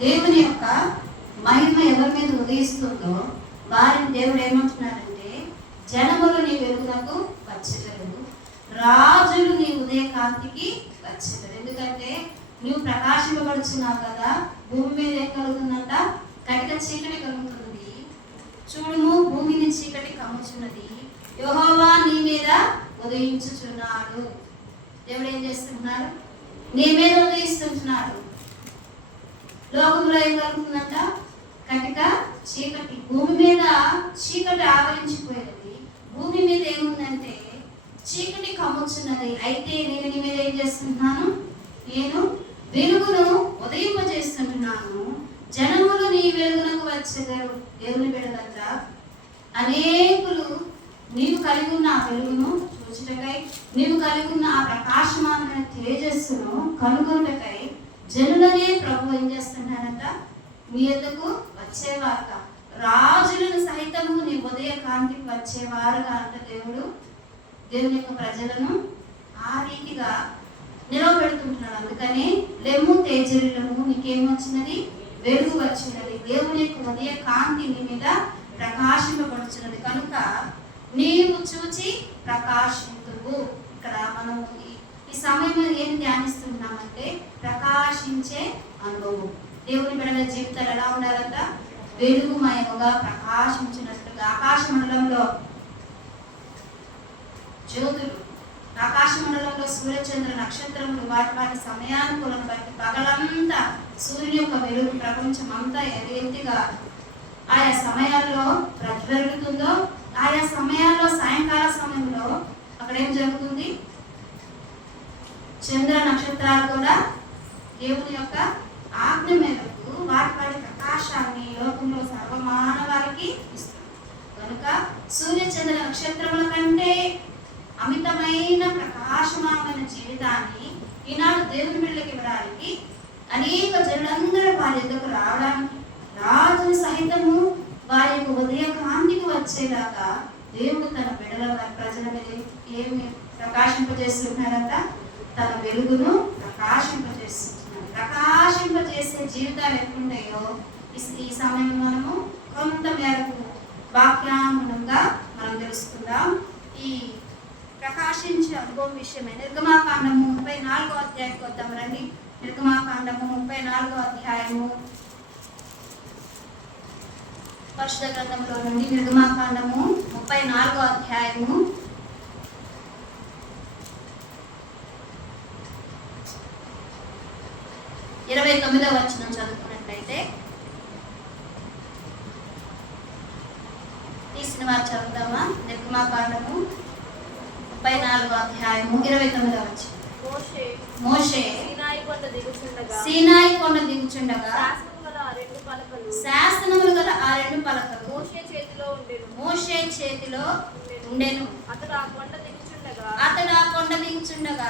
దేవుని యొక్క మహిమ ఎవరి మీద ఉదయిస్తుందో వారిని దేవుడు ఏమంటున్నాడంటే, జనములు నీ వెలుగునకు వచ్చెదరు, రాజులు నీ ఉదయకాంతికి వచ్చెదరు. ఎందుకంటే నువ్వు ప్రకాశింపబడుచున్నావు కదా. భూమి మీద ఏం కలుగుతుందంట? కటిక చీకటి కలుగుతుంది. చూడుము, భూమిని చీకటి కమ్ముచున్నది, యెహోవా నీ మీద ఉదయించుచున్నాడు. దేవుడు ఏం చేస్తున్నాడు? నీ మీద ఉదయిస్తుంటున్నాడు. లోకంలో ఏం కలుగుతుందంట? కటిక చీకటి. భూమి మీద చీకటి ఆవరించిపోయినది. భూమి మీద ఏముందంటే చీకటి కమ్ముచున్నది. అయితే నేను నీ మీద ఏం చేస్తున్నాను? నేను వెలుగును ఉదయింపజేస్తుంటున్నాను. జనములు నీ వెలుగునకు వచ్చేదారు. దేవుని బిడ్డలంతా అనేకులు నీవు కలిగి ఉన్న ఆ వెలుగును చూచుటకై, నీవు కలిగి ఉన్న ఆ ప్రకాశమానమైన తేజస్సును కనుగొనుటకై జనులనే ప్రభు ఏం చేస్తున్నాడంట? మీ యొద్దకు వచ్చేవారుగా, రాజులను సైతము నీ ఉదయ కాంతికి వచ్చేవారుగా అంట దేవుడు దేవుని యొక్క ప్రజలను ఆ రీతిగా నిలవబెడుతుంటున్నాడు. అందుకని లెమ్ము తేజరిలము, నీకేమొచ్చినది? వెలుగు వచ్చినది. దేవుని యొక్క ఉదయ కాంతి నీ మీద ప్రకాశింపబడుచున్నది కనుక నీవు చూచి ప్రకాశింతువు. ఇక్కడ మనం ఈ సమయంలో ఏం ధ్యానిస్తున్నామంటే ప్రకాశించే అనుభవం. దేవుని బిడ్డల జీవితాలు ఎలా ఉండాలంట? వెలుగుమయముగా ప్రకాశించినట్లుగా. ఆకాశ మండలంలో జ్యోతులు, ఆకాశ మండలంలో సూర్యచంద్ర నక్షత్రములు వాటి వాటి సమయానుకూలం బట్టి పగలంతా సూర్యుని యొక్క వెలుగు ప్రపంచం అంతా ఎలుగెత్తిగా ఆయా సమయాల్లో ప్రజ్వలుతుందో, ఆయా సమయాల్లో సాయంకాల సమయంలో అక్కడ ఏం జరుగుతుంది? చంద్ర నక్షత్రాలు కూడా దేవుని యొక్క ఆజ్ఞ మేరకు వాటి వాటి ప్రకాశాన్ని లోకంలో సర్వమానవారికి ఇస్తుంది. కనుక సూర్య చంద్ర నక్షత్రముల కంటే అమితమైన ప్రకాశమానమైన జీవితాన్ని ఈనాడు దేవుని బిడ్డలకు ఇవ్వడానికి, అనేక జనులందరూ వారి ఎదుకు రావడానికి, రాజులు సహితము వారి యొక్క ఉదయ కాంతికి వచ్చేలాగా దేవుడు తన బిడ్డల ప్రజల మీద ఏమి ప్రకాశింపజేస్తున్నాడంట? తన వెలుగును ప్రకాశింపజేస్తున్నాడు. ప్రకాశింపజేసే జీవితాలు ఎట్లుంటాయో ఈ సమయంలో మనము కొంత మేరకు వాక్యానుగుణంగా మనం తెలుసుకుందాం. ఈ ప్రకాశించే అనుభవం విషయమే నిర్గమాకాండము 34వ అధ్యాయానికి వద్దాం రండి. నిర్గమాకాండము 34వ అధ్యాయము పరిశుద్ధ గ్రంథంలో నుండి నిర్గమాకాండము 34వ అధ్యాయము 29వ వచనం చదువుకున్నట్లయితే, తీసిన వారు చదువుతామా? నిర్గమాకాండము 34వ అధ్యాయము 29వ వచనం. మోషే సీనాయి కొండ దిగుచుండగా శాసనములు గల ఆ రెండు పలకలు మోషే చేతిలో ఉండెను. అతడు ఆ కొండ దిగుచుండగా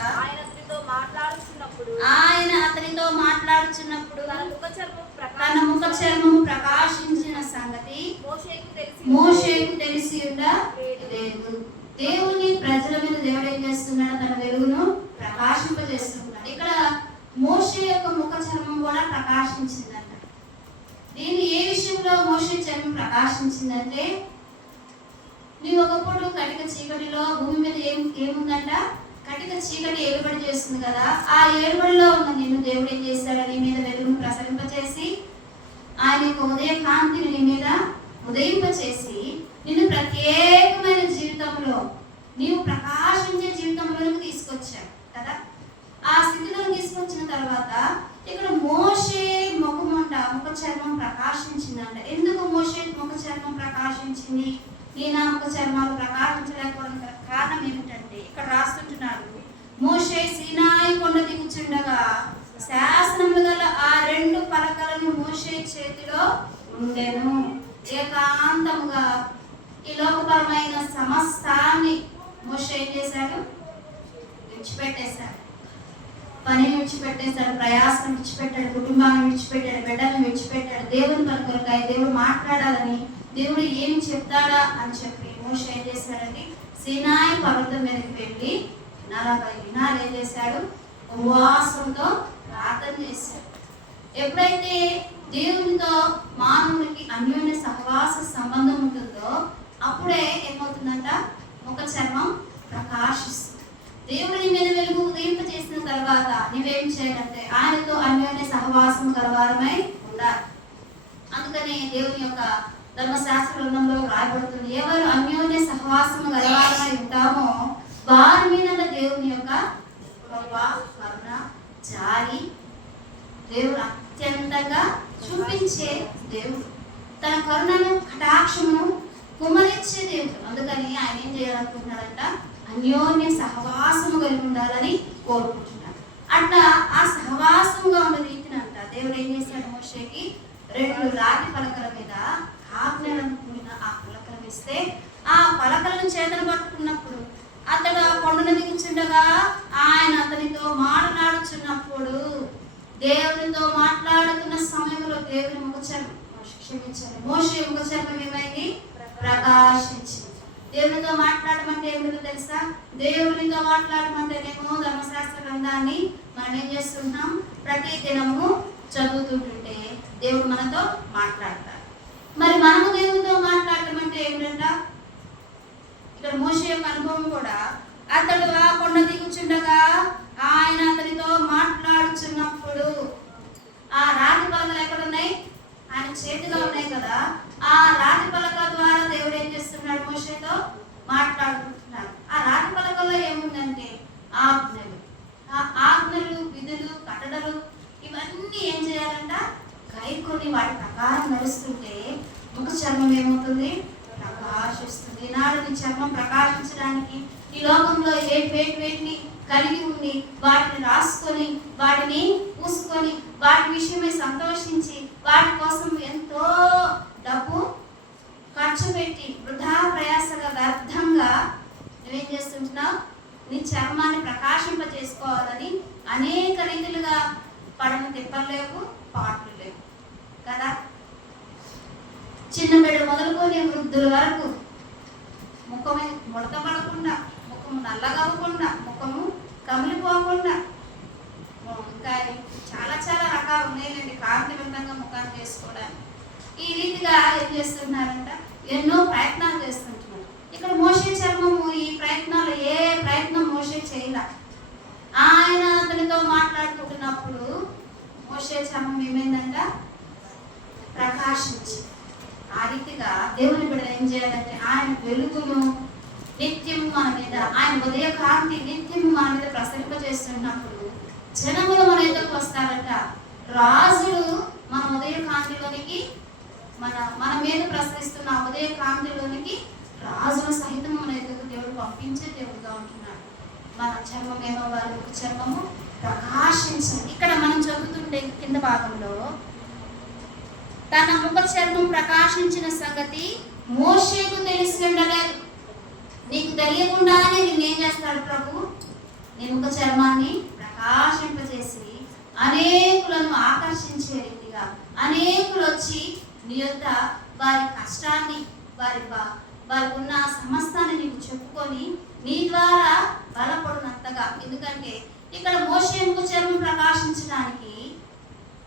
ఆయన అతనితో మాట్లాడుచున్నప్పుడు తన ముఖ చర్మము ప్రకాశించిన సంగతి మోషేకు తెలిసి ఉండలేదు. దేవుని ప్రజల మీద దేవుడు ఏం చేస్తున్నాడు? తన వెలుగును ప్రకాశింపజేస్తున్నాడు. ఇక్కడ మోషే యొక్క ముఖ చర్మం కూడా ప్రకాశించిందంట. దీని ఏ విషయంలో మోషే చర్మం ప్రకాశించిందంటే, నీవు ఒకప్పుడు కటిక చీకటిలో భూమి మీద ఏముందంట? కటిక చీకటి ఏలుబడి చేస్తుంది కదా. ఆ ఏలుబడిలో ఉన్న నిన్ను దేవుడు ఏం చేశాడు? నీ మీద వెలుగును ప్రసరింపచేసి ఆయన యొక్క ఉదయ కాంతిని నీ మీద ఉదయింపచేసి నిన్ను ప్రత్యేకమైన జీవితంలో, నీవు ప్రకాశించే జీవితంలోకి తీసుకొచ్చాడు కదా. ఆ స్థితిలో తీసుకొచ్చిన తర్వాత ఇక్కడ మోషే ముఖ చర్మం ప్రకాశించిందంట. ఎందుకు మోషే ముఖ చర్మం ప్రకాశించింది? నీ నా ముఖ చర్మాలు ప్రకాశించలేకపోవడం కారణం ఏమిటంటే, ఇక్కడ రాస్తుంటున్నాడు, మోషే సీనాయి కొండ దిగుచుండగా శాసనములు గల ఆ రెండు పలకలను మోషే చేతిలో ఉండెను. ఏకాంతముగా ఈ లోకపరమైన సమస్తాన్ని మోషే ఏం చేశాడు? విడిచిపెట్టేశాడు. పనిని విడిచిపెట్టేశాడు, ప్రయాసం విడిచిపెట్టాడు, కుటుంబాన్ని విడిచిపెట్టాడు, బిడ్డలను విడిచిపెట్టాడు. దేవుని పలుకులకై దేవుడు మాట్లాడాలని, దేవుడు ఏమి చెప్తాడా అని చెప్పి మోషే ఏం చేశాడండి? సీనాయి పర్వతం మీదకి వెళ్ళి 40 దినాలు ఏం చేశాడు? ఉపవాసంతో ప్రార్థన చేశాడు. ఎప్పుడైతే దేవునితో మానవునికి అన్యోన్య సహవాస సంబంధం ఉంటుందో అప్పుడే ఏమవుతుందంట, ముఖ చర్మం ప్రకాశిస్తుంది. దేవుడిని మీద వెలుగు ఉదయింప చేసిన తర్వాత నువ్వేం చేయాలంటే ఆయనతో అన్యోన్య సహవాసం కలవారమై ఉండాలి. అందుకని దేవుని యొక్క ధర్మశాస్త్ర గ్రంథంలో రాయబడుతుంది, ఎవరు అన్యోన్య సహవాసం కలవారమై ఉంటామో వారి మీద దేవుని యొక్క కృప, కరుణ, జాలి దేవుడు అత్యంతంగా చూపించే దేవుడు. తన కరుణను, కటాక్షమును కుమరించే దేవుడు. అందుకని ఆయన ఏం చేయాలనుకుంటున్నాడంట, అన్యోన్య సహవాసము కలిగి ఉండాలని కోరుకుంటున్నాడు. అట్లా ఆ సహవాసముగా ఉన్న రీతిని అంట దేవుడు ఏం చేశాడు, మోషేకి 2 రాతి పలకల మీద ఆజ్ఞలను కూడిన ఆ పలకలు ఇస్తే ఆ పలకలను చేతను పట్టుకున్నప్పుడు అతడు ఆ కొండను దిగుచుండగా ఆయన అతనితో మాట్లాడుచున్నప్పుడు దేవునితో మాట్లాడుతున్న సమయంలో దేవుని మోషే ముఖ చర్మం ఏమైంది, ప్రకాశించింది. దేవునితో మాట్లాడమంటే ఏమిటో తెలుసా, దేవునితో మాట్లాడమంటేనేమో ధర్మశాస్త్ర గ్రంథాన్ని మనం ఏం చేస్తున్నాం, ప్రతి దినము చదువుతుంటుంటే దేవుడు మనతో మాట్లాడతాడు. మరి మనము దేవునితో మాట్లాడటం అంటే ఏమిటంట, ఇక్కడ మోషే యొక్క అనుభవం కూడా అతడు ఆ కొండ దిగుచుండగా ఆయన అతనితో మాట్లాడుచున్నప్పుడు ఆ రాతి పలకలు ఎక్కడ ఉన్నాయి, ఆయన చేతిలో ఉన్నాయి కదా. ఆ రాతి పలక ద్వారా దేవుడు ఏం చేస్తున్నాడు, మోషేతో మాట్లాడుకుంటున్నాడు. ఆ రాతి పలకల్లో ఏముందంటే ఆజ్ఞలు, ఆ ఆజ్ఞలు, విధులు, కట్టడలు ఇవన్నీ ఏం చేయాలంట, కైకొని వాటి ప్రకారం నడుస్తుంటే ముఖ చర్మం ఏమవుతుంది, ప్రకాశిస్తుంది. ఈనాడు నీ చర్మం ప్రకాశించడానికి ఈ లోకంలో వేటిని కలిగి ఉండి వాటిని రాసుకొని వాటిని పూసుకొని వాటి విషయమై సంతోషించి వాటి కోసం ఎంతో డబ్బు ఖర్చు పెట్టి వృధా ప్రయాసగా వ్యర్థంగా నువ్వేం చేస్తుంటున్నావు, నీ చర్మాన్ని ప్రకాశింప చేసుకోవాలని అనేక రీతిలుగా పడన తిప్పలేవు, పాటలు లేవు కదా. చిన్న బిడ్డ మొదలుకొని వృద్ధుల వరకు ముఖమే ముడత పడకుండా, ముఖము నల్లగవ్వకుండా, ముఖము కమిలిపోకుండా, ఇంకా చాలా చాలా రకాలు ఉన్నాయండి కాంతివంతంగా ముఖాన్ని చేసుకోవడానికి. ఈ రీతిగా ఏం చేస్తున్నారంట, ఎన్నో ప్రయత్నాలు చేస్తుంటున్నారు. ఇక్కడ మోషే చర్మము ఈ ప్రయత్నాలు ఏ ప్రయత్నం మోషే చేయాల. ఆయన అతనితో మాట్లాడుకుంటున్నప్పుడు మోషే చర్మం ఏమైందంట, ప్రకాశించి. ఆ రీతిగా దేవుని బిడ్డలు ఏం చేయాలంటే ఆయన వెలుగును నిత్యము మన మీద, ఆయన ఉదయ కాంతి నిత్యము మన మీద ప్రసరింపజేస్తున్నప్పుడు జనములు మన ఎదురుకు వస్తారట. రాజులు మన ఉదయ కాంతిలోనికి మన మీద ప్రసరిస్తున్న ఉదయ కాంతిలోనికి రాజుల సహితం మన ఎదురుకు దేవుడు పంపించే దేవుడుగా ఉంటున్నాడు. మన చర్మం ఏమో వారి చర్మము ప్రకాశించండి. ఇక్కడ మనం చదువుతుంటే కింద భాగంలో తన ముఖ చర్మం ప్రకాశించిన సంగతి మోషేకు తెలిసి ఉండలేదు. నీకు తెలియకుండానే నేనేం చేస్తాడు ప్రభు, నీ ముఖ చర్మాన్ని ప్రకాశింపజేసి అనేకులను ఆకర్షించే రీతిగా అనేకులు వచ్చి నీ యొక్క వారి కష్టాన్ని వారికి ఉన్న సమస్తాన్ని నీకు చెప్పుకొని నీ ద్వారా బలపడినంతగా. ఎందుకంటే ఇక్కడ మోషే ముఖ చర్మం ప్రకాశించడానికి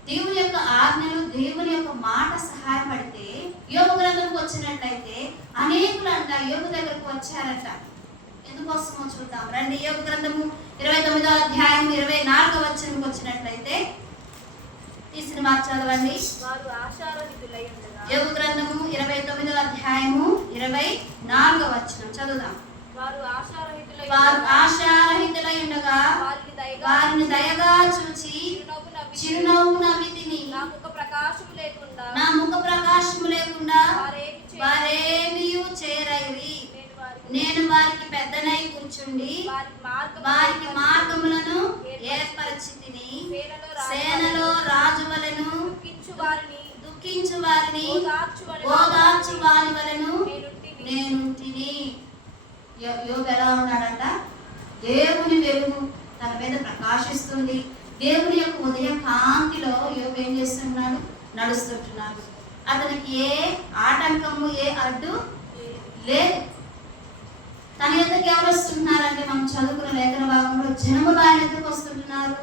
దేవుని యొక్క ఆజ్ఞలు, దేవుని యొక్క మాట సహాయపడితే యోగ గ్రంథంకి వచ్చినట్లయితే అనేకులు అంట యోగ దగ్గరకు వచ్చారట. ఎందుకోసమో చూద్దాం రండి. యోగ గ్రంథము 29వ అధ్యాయం 24వ వచనంకి వచ్చినట్లయితే తీసిన మాట చదవండి. యోగ గ్రంథము 29వ అధ్యాయము 24వ వచనం చదువుదాం. వారు ఆశారహితులై ఉండగా వారిని దయగా చూచి చిరునవ్వు నవ్వి తిని నా ముఖ ప్రకాశము లేకుండా వారేమీ చేయరైరి. నేను వారికి పెద్దనై కూర్చుండి వారికి మార్గములను ఏర్పరచి తిని సేనలో రాజువలను దుఃఖించు వారిని ఓదార్చు వారి వలను నేను తిని. యోగ ఎలా ఉన్నాడంట, దేవుని వెలుగు తన మీద ప్రకాశిస్తుంది. దేవుని యొక్క ఉదయ కాంతిలో యోగ ఏం చేస్తున్నాడు, నడుస్తుంటున్నాడు. అతనికి ఏ ఆటంకము, ఏ అడ్డు లేదు. తన ఎద్దకు ఎవరు వస్తున్నారంటే మనం చదువుకున్న లేఖన భాగంలో జనములు ఆయన ఎద్దకు వస్తుంటున్నారు.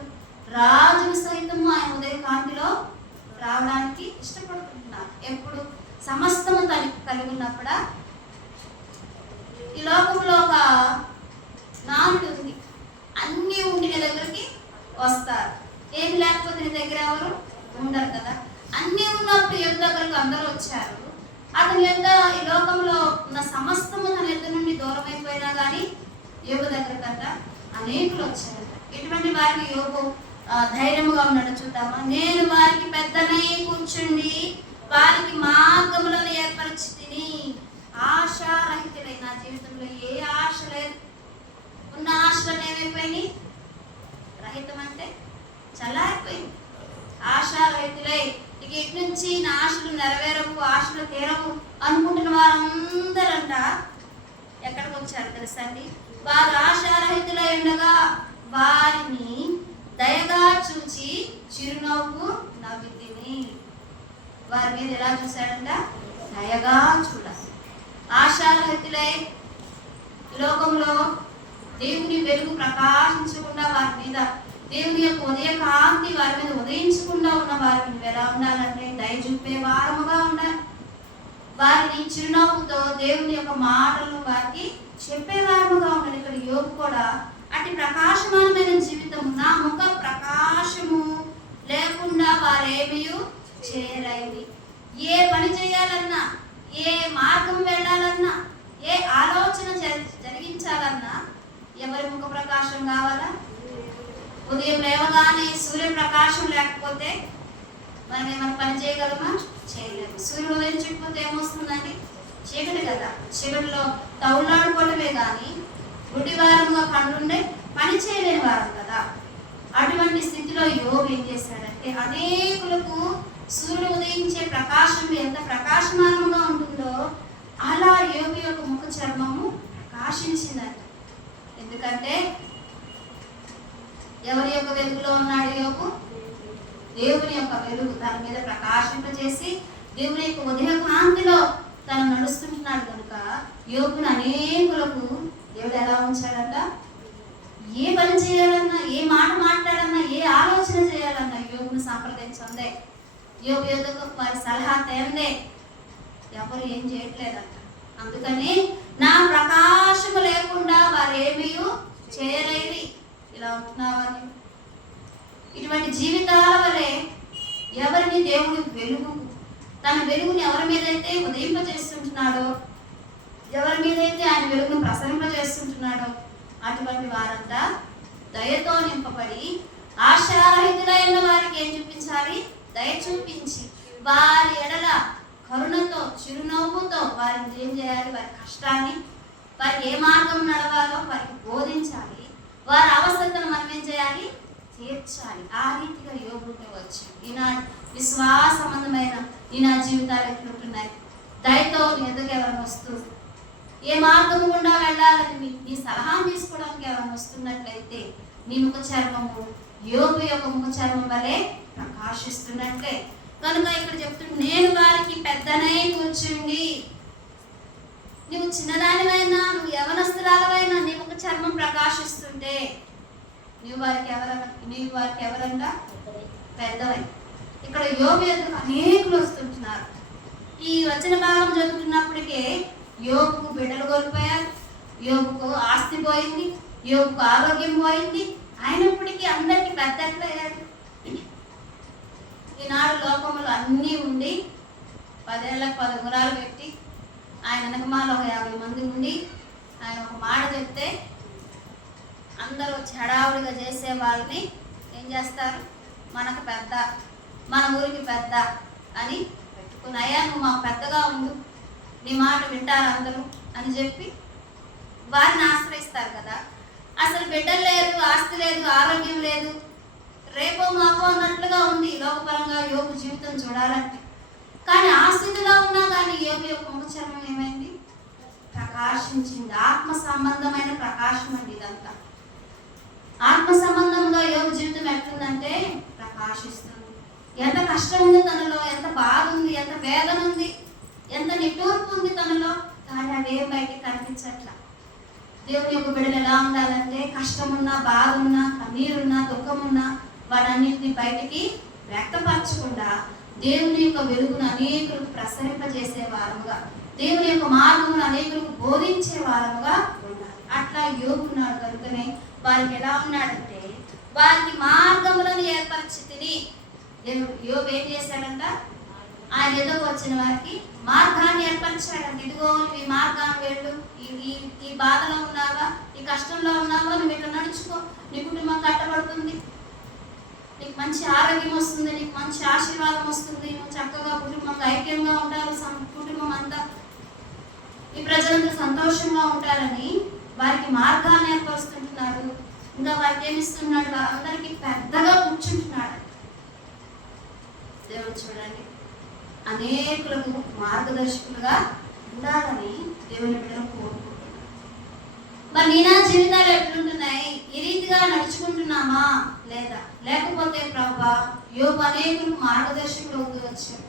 రాజులు సైతం ఆయన ఉదయ కాంతిలో రావడానికి ఇష్టపడుతుంటున్నారు. ఎప్పుడు సమస్తము కలిగి ఉన్నప్పుడా? ఈ లోకంలో ఒక నానుడు ఉంది, అన్నీ ఉండి నీ దగ్గరికి వస్తారు. ఏమి లేకపోతే నీ దగ్గర ఎవరు ఉండరు కదా. అన్నీ ఉన్నప్పుడు యోబు దగ్గరకు అందరూ వచ్చారు. అతని యొక్క ఈ లోకంలో ఉన్న సమస్తము తన ఎదురు నుండి దూరం అయిపోయినా కానీ యోబు దగ్గరకంట అనేకులు వచ్చారు. ఇటువంటి వారికి యోబు ధైర్యముగా ఉన్నాడు. చూద్దామా? నేను వారికి పెద్దనై కూర్చుండి వారికి మార్గములను ఏర్పరిచి తిని. ఆశారహితులై, నా జీవితంలో ఏ ఆశ లేదు. ఉన్న ఆశలు ఏమైపోయినాయి? రహితం అంటే చల్లారిపోయింది. ఆశారహితులై, ఇక ఇటు నుంచి నా ఆశలు నెరవేరవు, ఆశలు తీరవు అనుకుంటున్న వారందరంట ఎక్కడికి వచ్చారు తెలుసా అండి? వారు ఆశారహితులై ఉండగా వారిని దయగా చూచి చిరునవ్వు నవ్వితిని. వారి మీద ఎలా చూశాడంట? దయగా చూడాలి. ఆశారహితులై లోకంలో దేవుని వెలుగు ప్రకాశించకుండా వారి మీద, దేవుని యొక్క ఉదయ కాంతి వారి మీద ఉదయించకుండా ఉన్న వారిని ఎలా ఉండాలంటే దయ చూపే వారముగా ఉండాలి. వారిని చిరునవ్వుతో దేవుని యొక్క మాటలు వారికి చెప్పే వారముగా ఉండాలి. ఇక్కడ యోబు కూడా అటు ప్రకాశమానమైన జీవితం, నా ముఖ ప్రకాశము లేకుండా వారేమీ చేయరైంది. ఏ పని చేయాలన్నా, ఏ మార్గం వెళ్ళాలన్నా, ఏ ఆలోచన జరిగించాలన్నా ఎవరి ముఖ ప్రకాశం కావాలా? ఉదయం లేవగానే సూర్యప్రకాశం లేకపోతే మనం ఏమైనా పని చేయగలమా? చేయలేము. సూర్యుడు ఉదయించకపోతే ఏమొస్తుందండి? చీకటి కదా. చీకటిలో తౌలాడుకోవడమే కానీ గుడివారముగా కళ్ళుండే పని చేయలేని వారం కదా. అటువంటి స్థితిలో యోబు ఏం చేశాడంటే అనేకులకు సూర్యుడు ఉదయించే ప్రకాశం ఎంత ప్రకాశమానంగా ఉంటుందో అలా యోబు యొక్క ముఖ చర్మము ప్రకాశించిందంట. ఎందుకంటే ఎవరి యొక్క వెలుగులో ఉన్నాడు యోబు? దేవుని యొక్క వెలుగు తన మీద ప్రకాశింపజేసి దేవుని యొక్క ఉదయ కాంతిలో తను నడుస్తుంటున్నాడు కనుక యోబును అనేకులకు దేవుడు ఎలా ఉంచాడంట? ఏ పని చేయాలన్నా, ఏ మాట మాట్లాడన్నా, ఏ ఆలోచన చేయాలన్నా యోబును సంప్రదించందే, యోబు యొక్క వారి సలహా తేందే, ఎవరు ఏం చేయట్లేదంట. అందుకని నా ప్రకాశము లేకుండా వారేమీ చేయలేని ఇలా ఉంటున్నావని. ఇటువంటి జీవితాల వలె ఎవరిని దేవుడు వెలుగు, తన వెలుగుని ఎవరి మీదైతే ఉదయింపజేస్తుంటున్నాడో, ఎవరి మీదైతే ఆయన వెలుగును ప్రసరింపజేస్తుంటున్నాడో అటువంటి వారంతా దయతో నింపబడి ఆశారహితులైన వారికి ఏం చూపించాలి? దయ చూపించి వారి ఎడల కరుణతో చిరునవ్వుతో వారిని ఏం చేయాలి? వారి కష్టాన్ని, వారికి ఏ మార్గం నడవాలో వారికి బోధించాలి. వారి అవసరతను మనం ఏం చేయాలి? తీర్చాలి. ఆ రీతిగా యోగుంటే వచ్చింది. ఈనాడు విశ్వాస సంబంధమైన ఈనాడు జీవితాలు ఎట్లుంటున్నాయి? దయతో నీ ఎదుగు ఎవరైనా వస్తూ ఏ మార్గం గుండా వెళ్ళాలని నీ సలహా తీసుకోవడానికి ఎవరైనా వస్తున్నట్లయితే నీ ముఖ చర్మము యోగు యొక్క ముఖ చర్మం వలె ప్రకాశిస్తున్నట్లే. కనుక ఇక్కడ చెప్తుంటే నేను వారికి పెద్దనై కూర్చుండి. నువ్వు చిన్నదానివైనా, నువ్వు యవనస్తురాలవైనా నీ ముఖ చర్మం ప్రకాశిస్తుంటే నీవు వారికి ఎవరంట? పెద్దవై. ఇక్కడ యోబు ఎదుగు అనేకులు వస్తుంటున్నారు. ఈ వచన భాగం చదువుతున్నప్పటికే యోబుకు బిడ్డలు కోల్పోయారు, యోబుకు ఆస్తి పోయింది, యోబుకు ఆరోగ్యం పోయింది. అయినప్పటికీ అందరికీ పెద్దట్లయ్యాడు. ఈనాడు లోకములు అన్నీ ఉండి 10 ఏళ్ళకు 10 గురాలు పెట్టి ఆయన వెనకమాల ఒక 50 మంది ఉండి ఆయన ఒక మాట చెప్తే అందరూ హడావుడిగా చేసే వాళ్ళని ఏం చేస్తారు? మనకు పెద్ద, మన ఊరికి పెద్ద అని పెట్టుకుని, అయ్యా నువ్వు మాకు పెద్దగా ఉండు, నీ మాట వింటారు అందరూ అని చెప్పి వారిని ఆశ్రయిస్తారు కదా. అసలు బిడ్డలు లేదు, ఆస్తి లేదు, ఆరోగ్యం లేదు, రేపో మాపో అన్నట్లుగా ఉంది లోకపరంగా యోబు జీవితం చూడాలంటే. కానీ ఆ స్థితిలో ఉన్నా కానీ యోబు యొక్క ముఖ చర్మం ఏమైంది? ప్రకాశించింది. ఆత్మ సంబంధమైన ప్రకాశం అండి ఇదంతా. ఆత్మ సంబంధంలో యోబు జీవితం ఎట్లుందంటే ప్రకాశిస్తుంది. ఎంత కష్టం ఉంది తనలో, ఎంత బాధ ఉంది, ఎంత వేదన ఉంది, ఎంత నిట్టూర్పు ఉంది తనలో, కానీ అవేం బయటికి కనిపించట్లా. దేవుని యొక్క బిడ్డలు ఎలా ఉండాలంటే కష్టమున్నా, బాధ ఉన్నా, కన్నీరున్నా, దుఃఖమున్నా వాటన్నిటిని బయటికి వ్యక్తపరచకుండా దేవుని యొక్క వెలుగును అనేకులకు ప్రసరింపజేసే వారముగా, దేవుని యొక్క మార్గమును అనేకులకు బోధించే వారముగా ఉండాలి. అట్లా యోగున్నాడు కనుకనే వారికి ఎలా ఉన్నాడంటే వారికి మార్గములను ఏర్పరిచితిని. యోగు ఏం చేశాడంట? ఆయన ఎదుగు వచ్చిన వారికి మార్గాన్ని ఏర్పరిచాడంట. ఇదిగో ఈ మార్గాన్ని వెళ్ళు, ఈ బాధలో ఉన్నావా, ఈ కష్టంలో ఉన్నావా, నువ్వు ఇట్లా నడుచుకో, నీ కుటుంబం కట్టబడుతుంది, నీకు మంచి ఆరోగ్యం వస్తుంది, నీకు మంచి ఆశీర్వాదం వస్తుంది, నువ్వు చక్కగా కుటుంబంగా ఐక్యంగా ఉంటారు, కుటుంబం అంతా ఈ ప్రజలందరూ సంతోషంగా ఉంటారని వారికి మార్గాన్ని ఏర్పరుస్తుంటున్నాడు. ఇంకా వారికి ఏమిస్తున్నాడు? వారందరికీ పెద్దగా కూర్చుంటున్నాడు. దేవుడు చూడండి, అనేకులకు మార్గదర్శకులుగా ఉండాలని దేవుని బిడ్డలు కోరుకుంటున్నాడు. మరి నీ నా జీవితాలు ఎట్లుంటున్నాయి? ఈ రీతిగా నడుచుకుంటున్నామా లేదా? లేకపోతే ప్రభువా, యోబు అనేకులకు మార్గదర్శకుడు అవుతూ వచ్చాడు.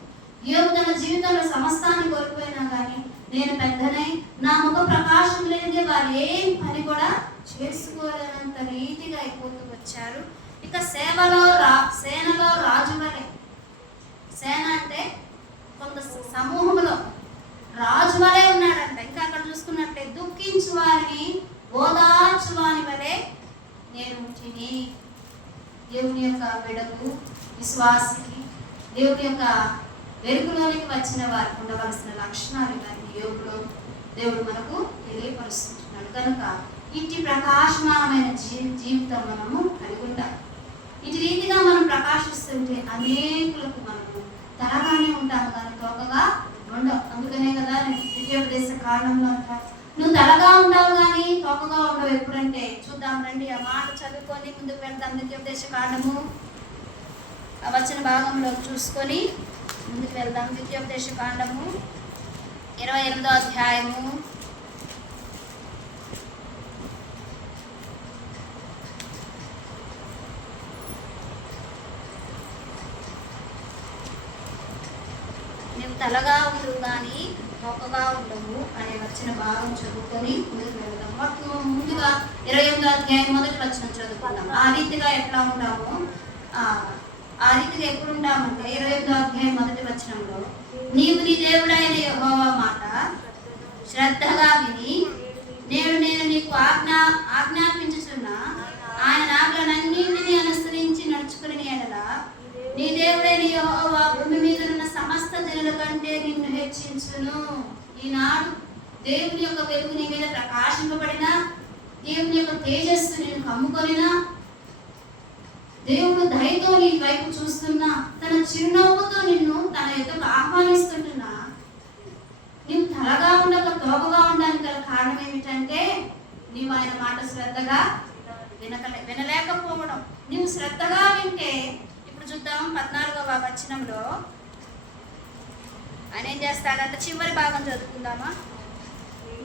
యోబు తన జీవితంలో సమస్తాన్ని కోల్పోయినా కానీ నేను పెద్దనై నా ముఖ ప్రకాశం లేనిదే వారు ఏం పని కూడా చేసుకోలేనంత రీతిగా అయిపోతూ వచ్చారు. ఇక సేనలో రాజు వలె, సేన అంటే కొంత సమూహంలో రాజు వలె ఉన్నాడంట. ఇంకా అక్కడ చూసుకున్నట్లే దుఃఖించు వారిని ఓదార్చు వారి వలె నేను ఉంటిని. దేవుని యొక్క బిడ్డకు, విశ్వాసికి, దేవుని యొక్క వెలుగులోనికి వచ్చిన వారికి ఉండవలసిన లక్షణాలు వారికి యోగులో దేవుడు మనకు తెలియపరుస్తుంటున్నాడు. కనుక ఇట్టి ప్రకాశమానమైన జీవితం మనము కలిగి ఉండాలి. ఇటు రీతిగా మనం ప్రకాశిస్తుంటే అనేకులకు మనము తలగానే ఉంటాము కానీ తోకగా ఉండవు. అందుకనే కదా ద్వితీయోపదేశ కాలంలో అంటారు, నువ్వు తలగా ఉంటావు కానీ తోకగా ఉండవు. ఎప్పుడంటే చూద్దాం రండి, ఆ మాట చదువుకొని ముందుకు వెళ్దాం. ద్వితీయోపదేశ కాండము ఆ వచన భాగంలో చూసుకొని ముందుకు వెళ్దాం. ద్వితీయోపదేశ కాండము 28వ అధ్యాయము 'నువ్వు తలగా ఉండవు కానీ తోకగా ఉండవు' అనే వచ్చిన భాగం చదువుకొని ముందుకు వెళ్దాం. ముందుగా 28వ అధ్యాయం మొదటి వచనం చదువుకుందాం. ఆ రీతిగా ఎట్లా ఉంటామో ఆ రీతిగా ఎప్పుడు ఉంటామంటే 28వ అధ్యాయం మొదటి వచనంలో, నీవు నీ దేవుడైన యెహోవా మాట శ్రద్ధగా విని నేను నీకు ఆజ్ఞాపించుచున్న ఆయన ఆజ్ఞలన్నింటినీ అనుసరించి నడుచుకుని ఎడల నీ దేవుడైన యెహోవా భూమి మీద ఉన్న సమస్త జనుల కంటే నిన్ను హెచ్చించును. ఈనాడు దేవుని యొక్క వెలుగు నీ మీద ప్రకాశింపబడినా, దేవుని యొక్క తేజస్సు నేను కమ్ముకొనినా, దేవుడు దయతో నీ వైపు చూస్తున్నా, తన చిరునవ్వుతో నిన్ను తన యొద్దకు ఆహ్వానిస్తుంటున్నా, నువ్వు తలగా ఉండక తోకగా ఉండడానికి గల కారణం ఏమిటంటే నీవు ఆయన మాట శ్రద్ధగా వినలేకపోవడం. నువ్వు శ్రద్ధగా వింటే, ఇప్పుడు చూద్దాం 14వ వచనంలో ఆయన ఏం చేస్తాడంటే, చివరి భాగం చదువుకుందామా.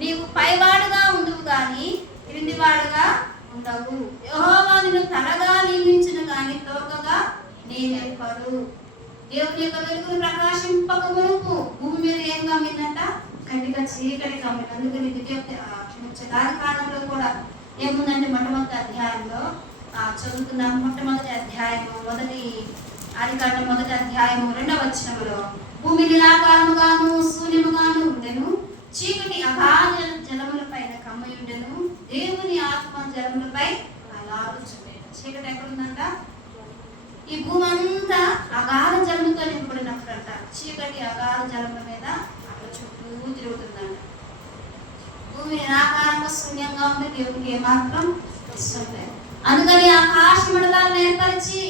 నీవు పైవాడుగా ఉండువు కానీ క్రిందివాడుగా ఉండవు. యెహోవా నిన్ను తలగా నియమించును కానీ తోకగా నియమింపడు. దేవుని యొక్క వెలుగును ప్రకాశింపక మునుపు భూమి మీద ఏం కమ్మిందంట? గట్టిగా చీకటి కమ్మింది. అందుకని దాని కాలంలో కూడా ఏముందంటే మొట్టమొదటి అధ్యాయంలో చదువుతున్నాం. మొట్టమొదటి అధ్యాయము ఆదికాండం మొదటి అధ్యాయము 2వ వచనంలో, భూమి నిరాకారముగాను శూన్యముగాను ఉండెను, చీకటి అగాధ జలముల పైన కమ్మి ఉండెను, దేవుని ఆత్మ జలములపై అలాడుచుండెను. చీకటి ఎక్కడుందంట? ఈ భూమి అంతా అగాధ జలముతో నింపబడినప్పుడంట చీకటి అగాధ జలముల మీద అక్కడ చుట్టూ తిరుగుతుందంట. భూమి నిరాకారంగా శూన్యంగా ఉంటే దేవునికి ఏమాత్రం ఇష్టం లేదు. అందుకని ఆకాశ మండలాలను ఏర్పరిచి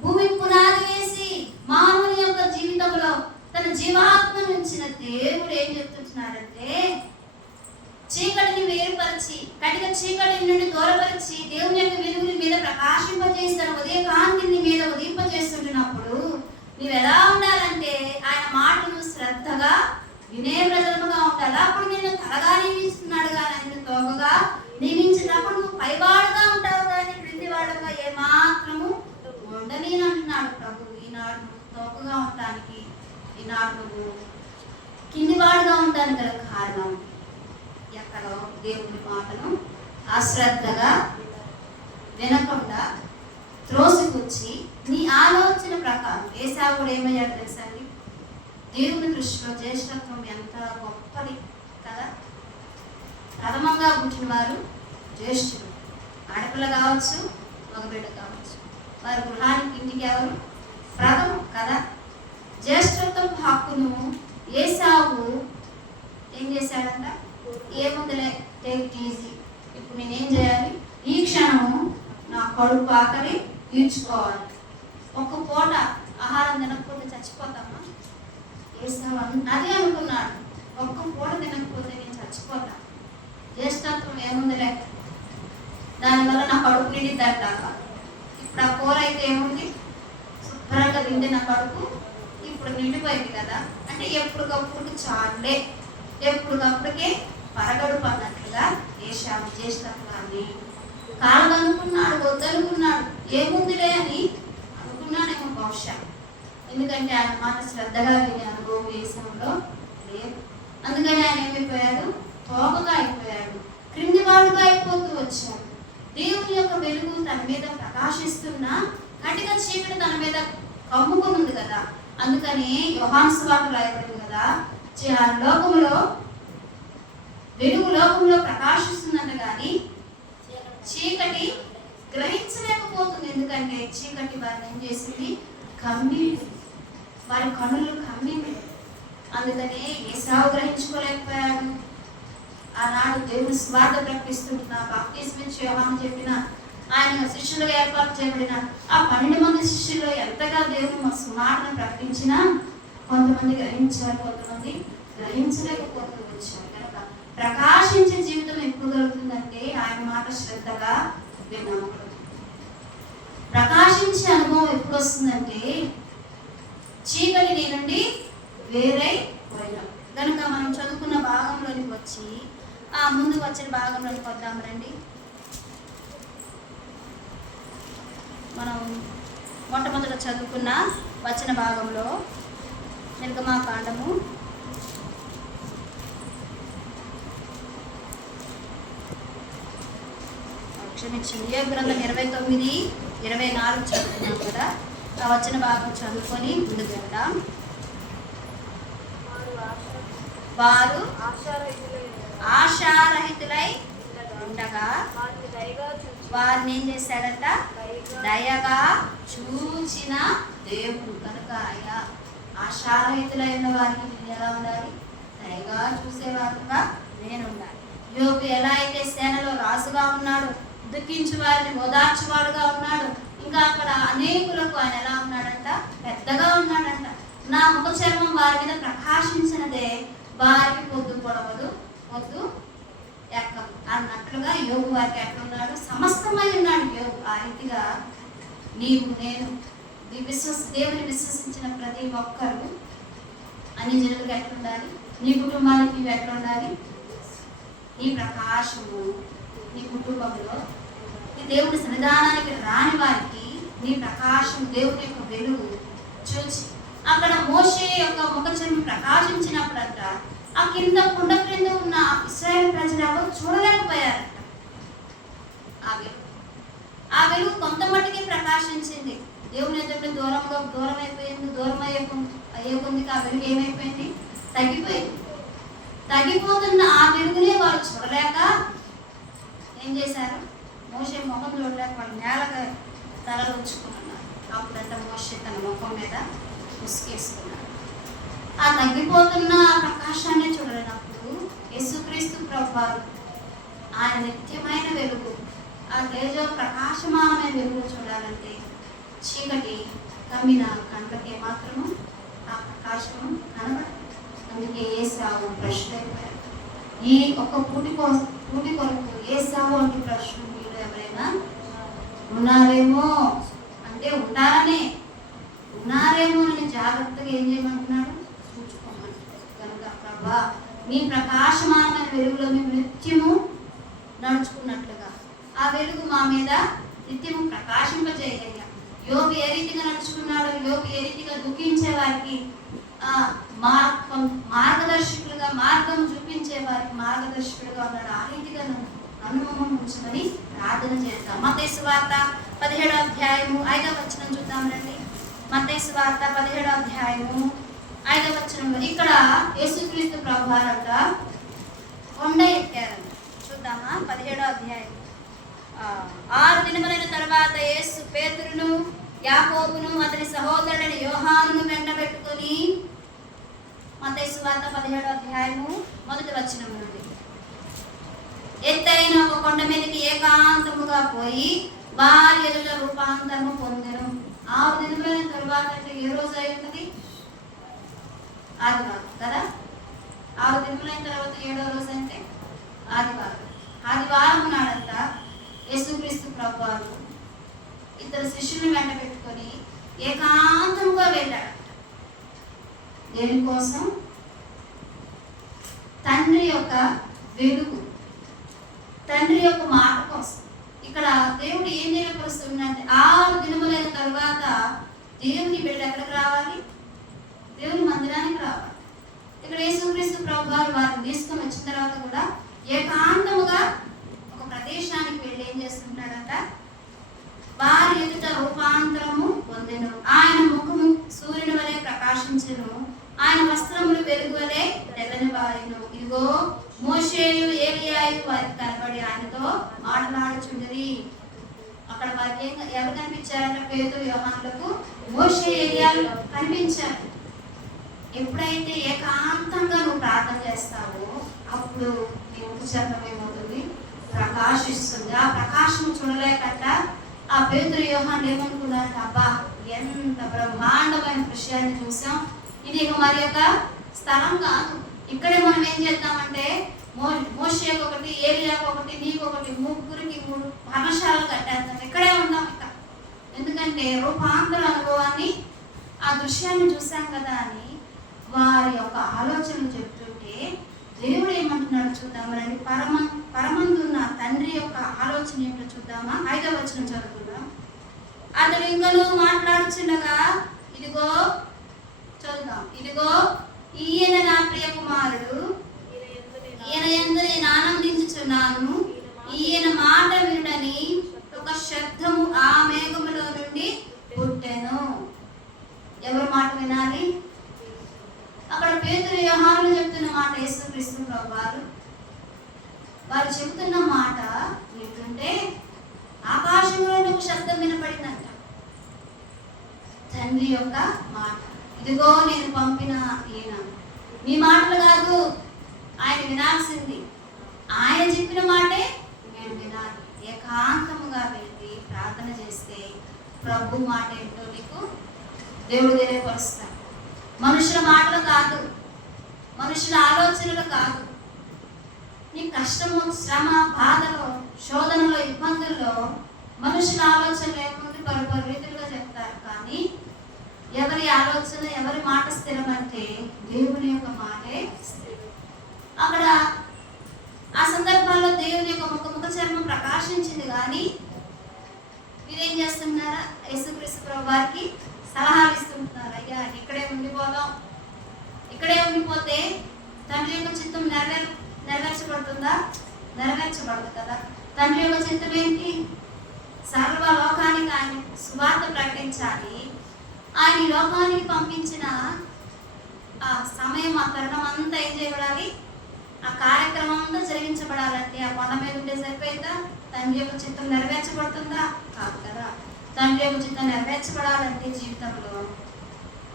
భూమి పునాది వేసి మానవుని యొక్క జీవితంలో తన జీవాత్మ నుంచిన దేవుడు ఏం చెప్తున్నాడంటే, చీకటిని వేరుపరిచి కటిక చీకటి నుండి దూరపరిచి దేవుని యొక్క వెలుగుని మీద ప్రకాశింపజేసి తన ఉదయ కాంతిని మీద ఉదయింపజేస్తుంటున్నప్పుడు నువ్వు ఎలా ఉండాలంటే ఆయన మాటను శ్రద్ధగా వినే ప్రజలుగా ఉండాలి. అప్పుడు నిన్ను తలగా నియమిస్తున్నాడు కానీ నిన్ను తోకగా నియమించినప్పుడు నువ్వు పైవాడుగా ఉంటావు కానీ క్రిందివాడుగా ఏమాత్రము ఉండని అంటున్నాడు ప్రభు. ఈనాడు తోకగా ఉండటానికి, ఈనాడు నువ్వు కిందివాడుగా ఉండడానికి గల కారణం ఎక్కడో దేవుని మాటను అశ్రద్ధగా వినకుండా త్రోసిపుచ్చి నీ ఆలోచన ప్రకారం ఏసావు కూడా ఏమయ్యాడు తెలుసా అండి? దేవుని దృష్టిలో జ్యేష్ఠత్వం ఎంత గొప్పది కదా. ప్రథమంగా పుట్టిన వారు జ్యేష్ఠులు, ఆడపిల్ల కావచ్చు, మగబిడ్డ కావచ్చు, వారి గృహానికి ఇంటికి ఎవరు ప్రథమం కదా. జ్యేష్ఠత్వం హక్కును ఏసావు ఏం చేశాడంట? ఏముందిలే, టేక్ ఇట్ ఈజీ, ఇప్పుడు నేనేం చేయాలి, ఈ క్షణము నా కడుపు ఆకలి తీర్చుకోవాలి. ఒక్క పూట ఆహారం తినకపోతే చచ్చిపోతామా? ఏసావు అదే అనుకున్నాడు, ఒక్క పూట తినకపోతే నేను చచ్చిపోతాను. జ్యేష్ఠత్వం ఏముందిలే, దానివల్ల నా కడుపు నిండిద్దంట. ఇప్పుడు ఆ కూర అయితే ఏముంది, శుభ్రంగా తింటే నా కడుపు ఇప్పుడు నిండిపోయింది కదా. అంటే ఎప్పటికప్పుడు చాలే, ఎప్పటికప్పటికే పరగడుపు అన్నట్లుగా ఏసావు జ్యేష్ఠత్వాన్ని కాలదనుకున్నాడు, వద్దనుకున్నాడు, ఏముందిలే అని అనుకున్నాడేమో బహుశా. ఎందుకంటే ఆయన మాట శ్రద్ధగా వినే అనుభవం ఏసావులో లేదు. అందుకని ఆయన ఏమైపోయాడు, తోకగా అయిపోయాడు, క్రింది వాడుగా అయిపోతూ వచ్చాడు. దేవుని యొక్క వెలుగు తన మీద ప్రకాశిస్తున్న కటిక చీకటి తన మీద కమ్ముకుని ఉంది కదా. అందుకని యోహాను సువార్తలో రాయబడింది కదా, లోకంలో వెలుగు లోకంలో ప్రకాశిస్తుందంట కానీ చీకటి గ్రహించలేకపోతుంది. ఎందుకంటే చీకటి వారిని ఏం చేసింది, కమ్మింది, వారి కనులు కమ్మింది. అందుకని ఏసావు గ్రహించుకోలేకపోయాడు. ఆనాడు దేవుని స్వార్థ ప్రకటిస్తున్న బాప్తిస్మిచ్చి యోహాను చెప్పిన ఆయన శిష్యులుగా ఏర్పాటు చేయబడిన ఆ 12 మంది శిష్యుల్లో ఎంతగా దేవుని సుమాటను ప్రకటించినా కొంతమంది గ్రహించారు, కొంతమంది గ్రహించలేకపోతూ వచ్చారు. కనుక ప్రకాశించే జీవితం ఎప్పుడు కలుగుతుందంటే ఆయన మాట శ్రద్ధగా విన్నప్పుడు. ప్రకాశించే అనుభవం ఎప్పుడు వస్తుందంటే చీకటి నీ నుండి వేరై పోయినాం. కనుక మనం చదువుకున్న భాగంలోనికి వచ్చి ఆ ముందుకు వచ్చిన భాగంలోనికి వద్దాం రండి. మనం మొట్టమొదట చదువుకున్న వచన భాగంలో నిర్గమాకాండము 29:24 చదువుకున్నాం కదా. ఆ వచన భాగం చదువుకొని ముందుకు వెళ్దాం. వారు ఆశారహితులై ఉండగా వారిని ఏం చేశాడంట, దయగా చూచిన దేవుడు. కనుక అయ్యా ఆశారహితులైన వారికి నేను ఎలా ఉండాలి, దయగా చూసేవారుగా నేను ఉండాలి. యోబు ఎలా అయితే సేనలో రాజుగా ఉన్నాడు, దుఃఖించు వారిని ఓదార్చువాడుగా ఉన్నాడు, ఇంకా అక్కడ అనేకులకు ఆయన ఎలా ఉన్నాడంట, పెద్దగా ఉన్నాడంట. నా ముఖ చర్మం వారి మీద ప్రకాశించినదే, వారికి పొద్దు పొడవదు, పొద్దు ఎక్కదు అన్నట్లుగా యోగు వారికి ఎట్లున్నాడు, సమస్తమై ఉన్నాడు యోగు. ఆ రీతిగా నీవు నేను దేవుని విశ్వసించిన ప్రతి ఒక్కరు అన్ని జనులకు ఎట్లుండాలి, నీ కుటుంబానికి నీవు ఎట్లుండాలి, నీ ప్రకాశము నీ కుటుంబంలో, నీ దేవుడి సన్నిధానానికి రాని వారికి నీ ప్రకాశం, దేవుని యొక్క వెలుగు చూచి అక్కడ మోషే యొక్క ముఖ చర్మం ప్రకాశించినప్పుడంట ఆ కింద కుండ క్రింద ఉన్న ఇశ్రాయేలు ప్రజలు ఎవరు చూడలేకపోయారంట. ఆ వెలుగు కొంత మట్టికి ప్రకాశించింది. దేవుని ఎదుట దూరం అయిపోయింది. దూరం అయ్యే కొద్దికి ఆ వెలుగు ఏమైపోయింది, తగ్గిపోయింది. తగ్గిపోతున్న ఆ వెలుగునే వారు చూడలేక ఏం చేశారు, మోషే ముఖం చూడలేక వాళ్ళు నేలగా తలలు ఉంచుకున్నారు. అప్పుడంట మోషే తన ముఖం మీద ముసుకేసుకున్నాడు. ఆ తగ్గిపోతున్న ప్రకాశాన్ని చూడలేనప్పుడు యేసుక్రీస్తు ప్రభువారు ఆయన నిత్యమైన వెలుగు, ఆ తేజ ప్రకాశమానమైన వెలుగు చూడాలంటే చీకటి కమ్మిన కంటకి మాత్రము ఆ ప్రకాశము కనబడదు. అందుకే ఏసావు ప్రశ్నైపోయారు. ఈ ఒక్క పూటి కొరకు ఏసావు అంటే ప్రశ్న మీరు ఎవరైనా ఉన్నారేమో అంటే ఉంటారనే, ఉన్నారేమో అని జాగ్రత్తగా ఏం చేయమంటున్నాడు, చూసుకోమంటున్నాడు. కనుక ప్రభా మీ ప్రకాశమానమైన వెలుగులో మేము నిత్యము నడుచుకున్నట్లుగా ఆ వెలుగు మా మీద నిత్యము ప్రకాశింపజేయాలి. యోగు ఏ రీతిగా నడుచుకున్నాడు, యోగు ఏ రీతిగా దుఃఖించే వారికి మార్గదర్శకులుగా, మార్గం చూపించే వారికి మార్గదర్శకులుగా ఉన్నాడు. ఆ రీతిగా నన్ను ఉంచమని ప్రార్థన చేస్తాం. మత్తయి సువార్త 17వ అధ్యాయము 5వ వచనం చూద్దాం రండి. మత్తయి సువార్త 17వ అధ్యాయము 5వ వచనంలో ఇక్కడ యేసుక్రీస్తు ప్రభువారంట కొండ ఎక్కారంట. చూద్దామా 17వ అధ్యాయం. 6 దినములైన తర్వాత యేసు పేతురును యాకోబును అతని సహోదరుడైన యోహానును వెంటబెట్టుకొని, మత్తయి సువార్త 17వ అధ్యాయము 1వ వచనం నుండి, ఎత్తైన ఒక కొండ మీదకి ఏకాంతముగా పోయి వారి ఎదుట రూపాంతరము పొందెను. 6 దినములైన తర్వాత అంటే ఏ రోజు అయి ఉంటుంది? ఆదివారం కదా. 6 దినములైన తర్వాత 7వ రోజు అంటే ఆదివారం. ఆదివారం నాడంతా యేసుక్రీస్తు ప్రభువారు ఇద్దరు శిష్యులను వెంట పెట్టుకొని ఏకాంతంగా వెళ్ళాడు. దేనికోసం? తండ్రి యొక్క వెలుగు, తండ్రి యొక్క మాట కోసం. ఇక్కడ దేవుడు ఏం తెలియపరుస్తుందంటే 6 దినములైన తర్వాత దేవుని బిడ్డ ఎక్కడికి రావాలి? దేవుని మందిరానికి రావాలి. ఇక్కడ యేసుక్రీస్తు ప్రభువారు వారిని తీసుకొని వచ్చిన తర్వాత కూడా ఏకాంతముగా ఒక ప్రదేశానికి వెళ్ళి ఏం చేస్తుంటాడంట? వారి ఎదుట రూపాంతరము పొందెను. ఆయన ముఖము సూర్యుని వలె ప్రకాశించెను, ఆయన వస్త్రములు వెలుగు వలె తెల్లనివారెను. ఇదిగో మోషేయు ఏలియాయు వారికి కనబడి ఆయనతో మాట్లాడుచుండిరి. అక్కడ వారికి ఎవరు కనిపించారంటే పేతురు యోహానులకు మోషే ఏలియాలు కనిపించారు. ఎప్పుడైతే ఏకాంతంగా నువ్వు ప్రార్థన చేస్తావో అప్పుడు నీ ముఖ చర్మం ఏమవుతుంది? ప్రకాశిస్తుంది. ఆ ప్రకాశం చూడలేకట ఆ పేతురు యోహాను ఏమనుకున్నారంటే, అబ్బా ఎంత బ్రహ్మాండమైన విషయాన్ని చూసాం, ఇది ఇక మరి యొక్క స్థలం కాదు. ఇక్కడే మనం ఏం చేద్దామంటే మోషేకు ఒకటి, ఏలియాకు ఒకటి, నీకొకటి, ముగ్గురికి 3 పర్ణశాలలు కట్టేద్దాం, ఇక్కడే ఉన్నాం ఇక. ఎందుకంటే రూపాంతర అనుభవాన్ని ఆ దృశ్యాన్ని చూసాం కదా అని వారి యొక్క ఆలోచనలు చెప్తుంటే దేవుడు ఏమంటున్నాడు చూద్దాం రండి. పరమందున్న తండ్రి యొక్క ఆలోచన ఏమిటో చూద్దామా? 5వ వచనం చదువుకుందాం. అతడు ఇంకనూ మాట్లాడుచుండగా ఇదిగో, చదువుదాం, ఇదిగో ఈయన నా ప్రియ కుమారుడు, ఈయన యందు నేను ఆనందించుచున్నాను, ఈయన మాట వినుడని ఒక శబ్దము ఆ మేఘములో నుండి పుట్టెను. ఎవరు మాట వినాలి? అక్కడ పేతురు యోహానులు చెప్తున్న మాట యేసుక్రీస్తు ప్రభువారు వారు చెబుతున్న మాట వింటుంటే ఆకాశంలో ఒక శబ్దం వినపడిందంట. తండ్రి యొక్క మాట, ఇదిగో నేను పంపిన ఈయన. మీ మాటలు కాదు ఆయన వినాల్సింది, ఆయన చెప్పిన మాటే నేను వినాలి. ఏకాంతముగా వెళ్ళి ప్రార్థన చేస్తే ప్రభు మాట ఏంటో నీకు దేవుడు తెలియపరుస్తాడు. మనుషుల మాటలు కాదు, మనుషుల ఆలోచనలు కాదు. నీ కష్టము, శ్రమ, బాధలో, శోధనలో, ఇబ్బందుల్లో మనుషుల ఆలోచన లేకుండా పలు రీతిలుగా చెప్తారు. కానీ ఎవరి ఆలోచన, ఎవరి మాట స్థిరమంటే దేవుని యొక్క మాటే స్థిరం. అక్కడ ఆ సందర్భాల్లో దేవుని యొక్క ముఖ చర్మం ప్రకాశించింది. కానీ మీరేం చేస్తున్నారా? యేసుక్రీస్తు ప్రభు వారికి సలహాలు ఇస్తుంటున్నారు. అయ్యా ఇక్కడే ఉండిపోదాం, ఇక్కడే ఉండిపోతే తండ్రి యొక్క చిత్తం నెరవేర్చబడుతుందా? నెరవేర్చబడదు కదా. తండ్రి యొక్క చిత్తం ఏంటి? సర్వలోకానికి ఆయన సువార్త ప్రకటించాలి. ఆయన ఈ లోకానికి పంపించిన ఆ సమయం, ఆ తరుణం అంతా ఏం చేయబడాలి? ఆ కార్యక్రమం అంతా జరిగించబడాలంటే ఆ కొండ మీద ఉంటే సరిపోయిందా? తండ్రి యొక్క చిత్తం నెరవేర్చబడుతుందా? కాదు కదా. తండ్రి యొక్క చిత్తం నెరవేర్చబడాలంటే జీవితంలో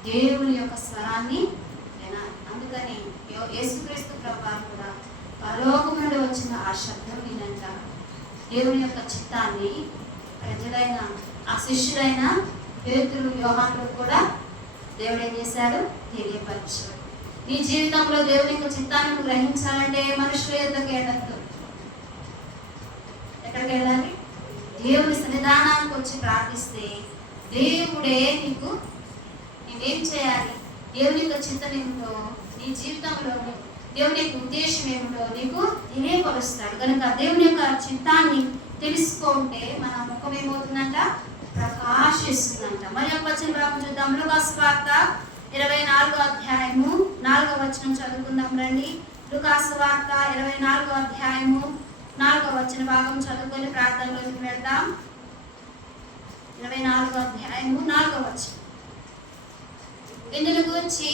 దేవుని యొక్క స్వరాన్ని వినాలి. అందుకని యేసుక్రీస్తు ప్రభువారు కూడా పరలోకం నుండి వచ్చిన ఆ శబ్దం వినంట దేవుని యొక్క చిత్తాన్ని ప్రజలైన ఆ శిష్యులైన పేతురు యోహానులు కూడా దేవుడు ఏం చేశాడు? తెలియపరిచాడు. నీ జీవితంలో దేవుని యొక్క చిత్తాన్ని గ్రహించాలంటే మనుషుల యొద్దకు వెళ్ళద్దు. ఎక్కడికి వెళ్ళాలి? దేవుని సన్నిధానానికి వచ్చి ప్రార్థిస్తే దేవుడే నీకు నువ్వేం చేయాలి, దేవుని యొక్క చిత్తం ఏమిటో, నీ జీవితంలో దేవుని యొక్క ఉద్దేశం ఏమిటో నీకు తెలియపరుస్తాడు. కనుక దేవుని యొక్క చిత్తాన్ని తెలుసుకుంటే మన ముఖం ఏమవుతుందంట? ప్రకాశిస్తుందంట. మరి ఒక వచనం భాగం చూద్దాం. లూకాసు వార్త 24వ అధ్యాయము 4వ వచనం చదువుకుందాం రండి. లూకాసు వార్త 24వ అధ్యాయము 4వ వచన భాగం చదువుకొని ప్రార్థనలోకి వెళ్దాం. 24వ అధ్యాయము 4వ వచనం. ఇందును గూర్చి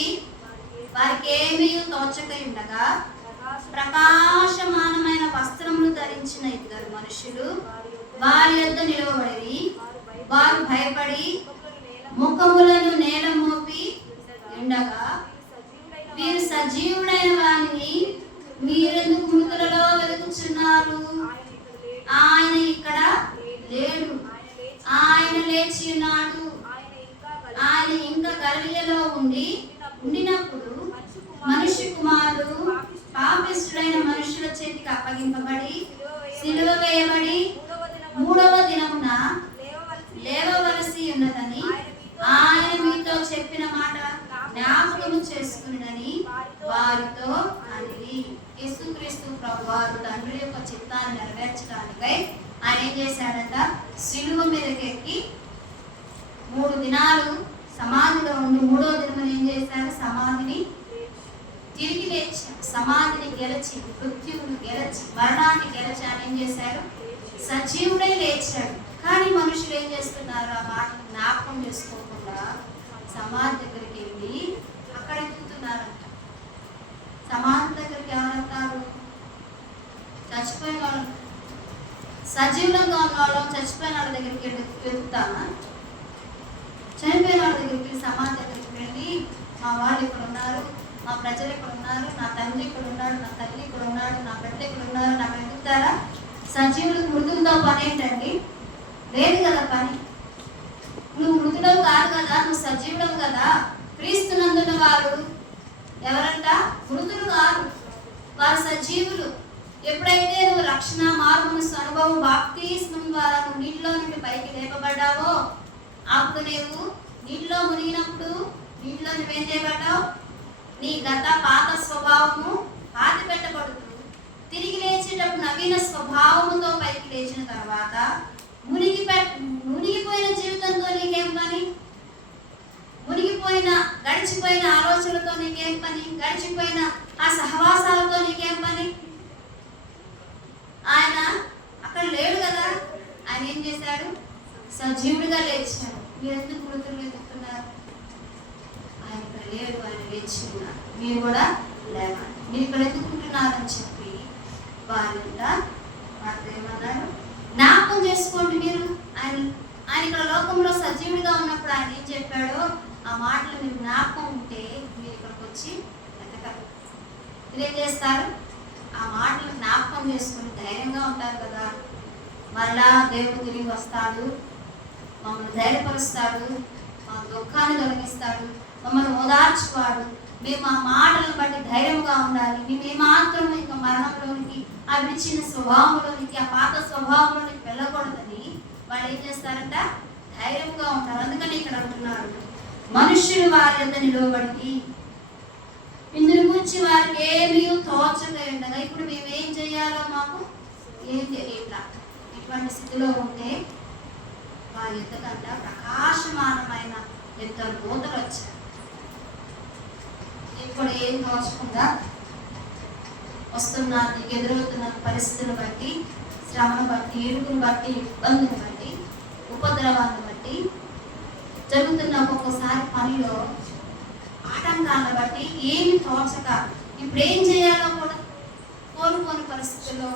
వారికి ఏమీ తోచక ఉండగా ప్రకాశమానమైన వస్త్రములు ధరించిన ఇద్దరు మనుషులు వారి యొద్ద నిలవబడి, వారు భయపడి ముఖములను నేల మోపి ఉండగా, వీరు సజీవుడైన వారిని మీరెందుకు మృతులలో వెతుకుచున్నారు? ఆయన ఇక్కడ లేడు, ఆయన లేచి ఉన్నాడు. ఆయన ఇంకా గలిలయలో ఉండినప్పుడు మనుష్య కుమారుడు పాపిష్టులైన మనుషుల చేతికి అప్పగింపబడి సిలువ వేయబడి 3వ దినమున లేవవలసి ఉన్నదని ఆయన మీతో చెప్పిన మాట జ్ఞాపకము చేసుకుని వారితో అనిరి. యేసుక్రీస్తు ప్రభువారు తండ్రి యొక్క చిత్తాన్ని నెరవేర్చడానికై ఆయన ఏం చేశాడంట? సిలువ మీదకి ఎక్కి 3 దినాలు సమాధిలో ఉండి 3వ దినం ఏం చేశాడు? సమాధిని తిరిగి లేచి, సమాధిని గెలిచి, మృత్యువును గెలిచి, మరణాన్ని గెలిచి ఆయన ఏం చేశాడు? సజీవుడై లేచాడు. కానీ మనుషులు ఏం చేస్తున్నారు? ఆ మాటను జ్ఞాపకం చేసుకోకుండా సమాధి దగ్గరికి వెళ్ళి అక్కడ ఎత్తుతున్నారంట. సమాధి దగ్గరికి ఎవరెత్తారు? చచ్చిపోయిన వాళ్ళు. సజీవులంగా ఉన్న వాళ్ళం చచ్చిపోయిన వాళ్ళ దగ్గరికి వెతుకుతామా? చనిపోయిన వాళ్ళ దగ్గరికి, సమాధి దగ్గరికి వెళ్ళి మా వాళ్ళు ఇక్కడ ఉన్నారు, మా ప్రజలు ఇక్కడ ఉన్నారు, నా తండ్రి ఇక్కడ ఉన్నాడు, నా తల్లి ఇక్కడ ఉన్నాడు, నా బిడ్డ ఇక్కడ ఉన్నారు, నాకు వెతుకుతారా? సజీవులకు మృతులతో పని ఏంటండి? లేదు కదా పని. నువ్వు మృతుడవు కాదు కదా, నువ్వు సజీవుడవు కదా. క్రీస్తునందున్న వారు ఎవరంట? మృతులు కాదు, వారు సజీవులు. ఎప్పుడైతే నువ్వు రక్షణ, మారుమనస్సు అనుభవం, బాప్తిస్మం ద్వారా నువ్వు నీటిలో నుండి పైకి లేపబడ్డావో, అప్పుడు నువ్వు నీటిలో మునిగినప్పుడు నీటిలో నువ్వేం చేయబడ్డావు? నీ గత పాత స్వభావము పాతి పెట్టబడుతుంది. తిరిగి లేచేటప్పుడు నవీన స్వభావముతో పైకి లేచిన తర్వాత మునిగిపోయిన జీవితంతో నీకేం పని? మునిగిపోయిన గడిచిపోయిన ఆలోచనలతో నీకేం పని? గడిచిపోయిన ఆ సహవాసాలతో నీకేం పని? ఆయన అక్కడ లేడు కదా. ఆయన ఏం చేశాడు? సజీవుడిగా లేచాడు. మీరు ఎందుకు మృతులు వెతుకుతున్నారు? ఆయన ఇక్కడ లేడు, ఆయన లేచి ఉన్నారు. మీరు కూడా లేవండి, మీరు ఇక్కడ ఎత్తుకుంటున్నారని చెప్పి వారంతా వారితో ఏమన్నాడు? జ్ఞాపకం చేసుకోండి. మీరు ఆయన ఇక్కడ లోకంలో సజీవుడిగా ఉన్నప్పుడు ఆయన ఏం చెప్పాడో ఆ మాటలు మీరు జ్ఞాపకం ఉంటే మీరు ఇక్కడికి వచ్చి వెతకరు. మీరేం చేస్తారు? ఆ మాటలు జ్ఞాపకం చేసుకుని ధైర్యంగా ఉంటారు కదా. మరలా దేవుడు తిరిగి వస్తాడు, మమ్మల్ని ధైర్యపరుస్తాడు, మా దుఃఖాన్ని తొలగిస్తాడు, మమ్మల్ని ఓదార్చువాడు. మేము ఆ మాటలను బట్టి ధైర్యంగా ఉండాలి. మేము ఏమాత్రం ఇంకా మరణంలోనికి, ఆ విడిచిన స్వభావంలోనికి, ఆ పాత స్వభావంలోనికి వెళ్ళకూడదని వాళ్ళు ఏం చేస్తారంట? ధైర్యంగా ఉంటారు. అందుకని ఇక్కడ అంటున్నారు, మనుష్యులు వారి యొద్ద నిలవబడి ఇందుని గురించి వారికి ఏమీ తోచక ఉండగా. ఇప్పుడు మేము ఏం చేయాలో మాకు ఏం తెలియట్లా. ఇటువంటి స్థితిలో ఉంటే వారి యొద్ద కంట ప్రకాశమానమైన ఇద్దరు దూతలు వచ్చారు. ఇప్పుడు ఏం తోచకుండా వస్తున్నా, నీకు ఎదురవుతున్న పరిస్థితులను బట్టి, శ్రమను బట్టి, ఇరుకును బట్టి, ఇబ్బందిని బట్టి, ఉపద్రవాన్ని బట్టి, జరుగుతున్న ఒక్కొక్కసారి పనిలో ఆటంకాలను బట్టి ఏమి తోచక ఇప్పుడు ఏం చేయాలో కూడా కోరుకోని పరిస్థితుల్లో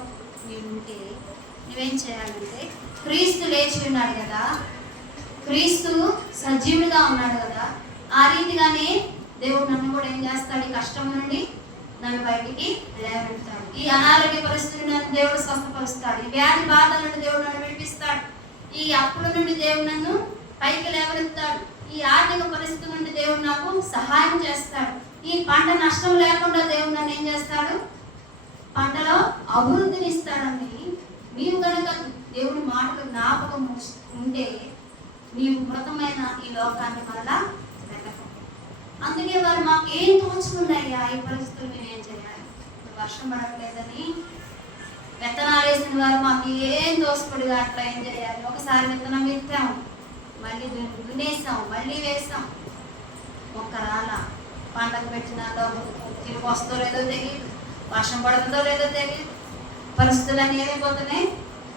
మీరు ఉంటే నువ్వేం చేయాలంటే, క్రీస్తు లేచి ఉన్నాడు కదా, క్రీస్తు సజీవుడిగా ఉన్నాడు కదా, ఆ రీతిగానే దేవుడు నన్ను కూడా ఏం చేస్తాడు? ఈ కష్టం నుండి నన్ను బయటికి లేవెడతాడు. ఈ అనారోగ్య పరిస్థితి నన్ను దేవుడు స్వస్థపరుస్తాడు. ఈ వ్యాధి బాధ నుండి దేవుడు నన్ను విడిపిస్తాడు. ఈ అప్పుల నుండి దేవుడు నన్ను పైకి లేవనెత్తాడు. ఈ ఆర్థిక పరిస్థితి నుండి దేవుడు నాకు సహాయం చేస్తాడు. ఈ పంట నష్టం లేకుండా దేవుడు నన్ను ఏం చేస్తాడు? పంటలో అభివృద్ధిని ఇస్తాడని నీవు కనుక దేవుడి మాటలు జ్ఞాపకం ఉంటే నీవు మృతమైన ఈ లోకాన్ని మళ్ళా వెతకం. అందుకే వారు మాకు ఏం తోచుకుందయ్యా ఈ పరిస్థితులు మేమేం చేయాలి? వర్షం పడట్లేదని విత్తనాలు వేసిన వారు మాకు ఏం దోసుకుడిగా అట్లా ఏం చేయాలి? ఒకసారి విత్తనం విత్తాం, మళ్ళీ దున్నేసాం, మళ్ళీ వేసాం, మొక్క రాల, పంటకు పెట్టిన తిరిగి వస్తుందో లేదో తెలియదు, వర్షం పడుతుందో లేదో తెలియదు, పరిస్థితులు అన్నీ ఏమైపోతున్నాయి?